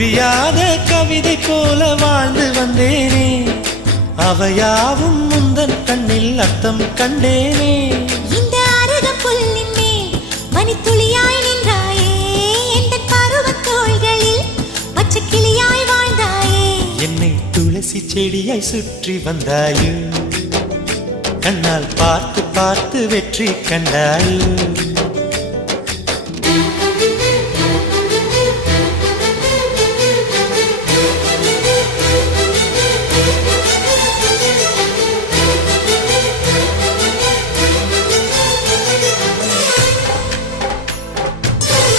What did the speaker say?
புரியாத கவிதை போல வாழ்ந்து வந்தேனே, அவையாவும் முந்தன் கண்ணில் அர்த்தம் கண்டேனே. இந்த அருக புல்லின் மேல் மணித்துளியாய் நின்றாயே, எந்த பருவத் தோள்களில் பச்சை கிளியாய் வாழ்ந்தாயே. என்னை துளசி செடியாய் சுற்றி வந்தாயோ, கண்ணால் பார்த்து பார்த்து வெற்றி கண்டாயோ.